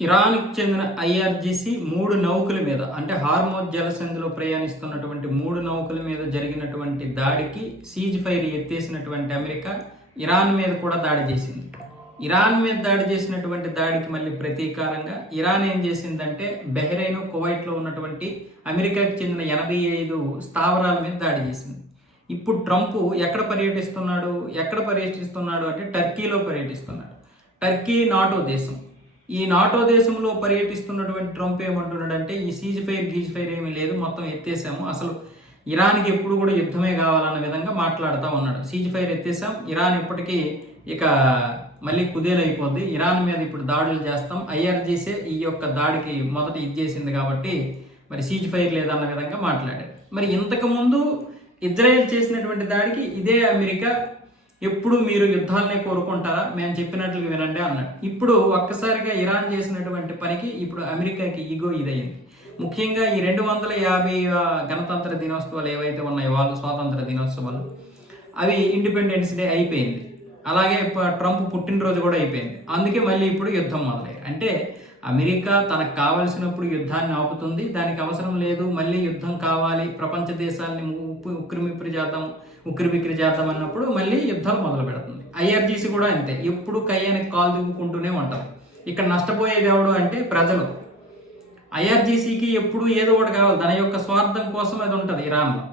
ఇరాన్‌కి చెందిన ఐఆర్‌జీసీ 3 నౌకల మీద అంటే హార్మోజ్ జలసంధిలో ప్రయాణిస్తున్నటువంటి 3 నౌకల మీద జరిగినటువంటి దాడికి సీజ్ ఫైర్ ఎత్తేసినటువంటి అమెరికా ఇరాన్ మీద కూడా దాడి చేసింది. ఇరాన్ మీద దాడి చేసినటువంటి దాడికి మళ్ళీ ప్రతీకారంగా ఇరాన్ ఏం చేసిందంటే బహ్రెయిన్, కువైట్లో ఉన్నటువంటి అమెరికాకి చెందిన 85 స్థావరాల మీద దాడి చేసింది. ఇప్పుడు ట్రంప్ ఎక్కడ పర్యటిస్తున్నాడు అంటే టర్కీలో పర్యటిస్తున్నాడు. టర్కీ నాటో దేశం. ఈ నాటో దేశంలో పర్యటిస్తున్నటువంటి ట్రంప్ ఏమంటున్నాడంటే ఈ సీజ్ ఫైర్ ఏమీ లేదు, మొత్తం ఎత్తేసాము, అసలు ఇరాన్కి ఎప్పుడు కూడా యుద్ధమే కావాలన్న విధంగా మాట్లాడుతూ ఉన్నాడు. సీజ్ ఫైర్ ఎత్తేసాం, ఇరాన్ ఇప్పటికీ ఇక మళ్ళీ కుదేలైపోద్ది, ఇరాన్ మీద ఇప్పుడు దాడులు చేస్తాం, ఐఆర్జీసే ఈ యొక్క దాడికి మొదట చేసింది కాబట్టి మరి సీజ్ ఫైర్ లేదన్న విధంగా మాట్లాడాడు. మరి ఇంతకుముందు ఇజ్రాయెల్ చేసినటువంటి దాడికి ఇదే అమెరికా ఎప్పుడు మీరు యుద్ధాలనే కోరుకుంటారా, మేము చెప్పినట్లుగా వినండి అన్నాడు. ఇప్పుడు ఒక్కసారిగా ఇరాన్ చేసినటువంటి పనికి ఇప్పుడు అమెరికాకి ఈగో ఇదయ్యింది. ముఖ్యంగా ఈ 250 గణతంత్ర దినోత్సవాలు ఏవైతే ఉన్నాయో వాళ్ళు స్వాతంత్ర దినోత్సవాలు అవి ఇండిపెండెన్స్ డే అయిపోయింది, అలాగే ట్రంప్ పుట్టినరోజు కూడా అయిపోయింది. అందుకే మళ్ళీ ఇప్పుడు యుద్ధం మొదలయ్యారు. అంటే అమెరికా తనకు కావలసినప్పుడు యుద్ధాన్ని ఆపుతుంది, దానికి అవసరం లేదు మళ్ళీ యుద్ధం కావాలి, ప్రపంచ దేశాలని ఉక్కిరిబిక్కిరి చేద్దాం అన్నప్పుడు మళ్ళీ యుద్ధాలు మొదలు పెడుతుంది. ఐఆర్జీసీ కూడా అంతే, ఎప్పుడు కయ్యానికి కాలు దిగుకుంటూనే ఉంటారు. ఇక్కడ నష్టపోయేది ఎవడు అంటే ప్రజలు. ఐఆర్జీసీకి ఎప్పుడు ఏదో ఒకటి కావాలి, తన యొక్క స్వార్థం కోసం అది ఉంటుంది ఇరాన్లో.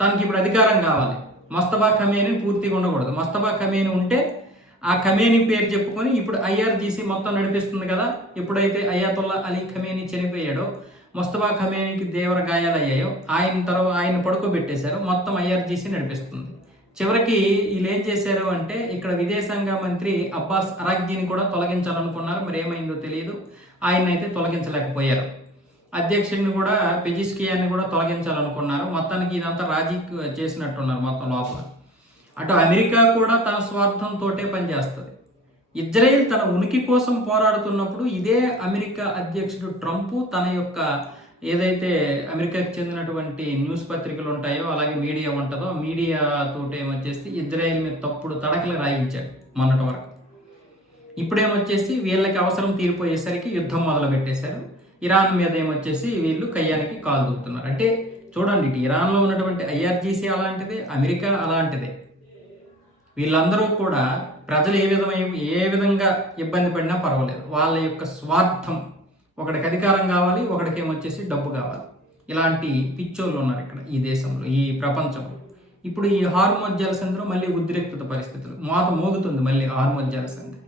తనకి ఇప్పుడు అధికారం కావాలి, మస్తబా ఖమేని పూర్తిగా ఉండకూడదు. మస్తబా ఖమేని ఉంటే ఆ ఖమేని పేరు చెప్పుకొని ఇప్పుడు ఐఆర్జీసీ మొత్తం నడిపిస్తుంది కదా. ఎప్పుడైతే అయాతుల్లా అలీ ఖమేని చనిపోయాడో, మస్తబా ఖమేనికి తీవ్ర గాయాలయ్యాయో ఆయన పడుకోబెట్టేశారు, మొత్తం ఐఆర్జీసీ నడిపిస్తుంది. చివరికి వీళ్ళు ఏం చేశారు అంటే ఇక్కడ విదేశాంగ మంత్రి అబ్బాస్ అరాగ్జీని కూడా తొలగించాలనుకున్నారు, మరి ఏమైందో తెలియదు, ఆయన అయితే తొలగించలేకపోయారు. అధ్యక్షుడిని కూడా పెజిస్కియాన్ని కూడా తొలగించాలనుకున్నారు. మొత్తానికి ఇదంతా రాజీ చేసినట్టున్నారు మొత్తం లోపల. అటు అమెరికా కూడా తన స్వార్థంతో పనిచేస్తుంది. ఇజ్రాయెల్ తన ఉనికి కోసం పోరాడుతున్నప్పుడు ఇదే అమెరికా అధ్యక్షుడు ట్రంప్ తన యొక్క ఏదైతే అమెరికాకి చెందినటువంటి న్యూస్ పత్రికలు ఉంటాయో అలాగే మీడియా ఉంటుందో మీడియాతోటి ఏమొచ్చేసి ఇజ్రాయెల్ మీద తప్పుడు తడకలు రాయించాడు మొన్నటి వరకు. ఇప్పుడేమొచ్చేసి వీళ్ళకి అవసరం తీరిపోయేసరికి యుద్ధం మొదలు పెట్టేశారు. ఇరాన్ మీద ఏమొచ్చేసి వీళ్ళు కయ్యానికి కాలు దూకుతున్నారు. అంటే చూడండి, ఇటు ఇరాన్లో ఉన్నటువంటి ఐఆర్జీసీ అలాంటిదే, అమెరికా అలాంటిదే. వీళ్ళందరూ కూడా ప్రజలు ఏ విధంగా ఇబ్బంది పడినా పర్వాలేదు, వాళ్ళ యొక్క స్వార్థం, ఒకడికి అధికారం కావాలి, ఒకడికి ఏమొచ్చేసి డబ్బు కావాలి. ఇలాంటి పిచ్చోళ్ళు ఉన్నారు ఇక్కడ ఈ దేశంలో, ఈ ప్రపంచంలో. ఇప్పుడు ఈ హార్మోజ్ జలసంధిలో మళ్ళీ ఉద్రిక్తత పరిస్థితులు మోగుతుంది మళ్ళీ హార్మోజ్ జలసంధి.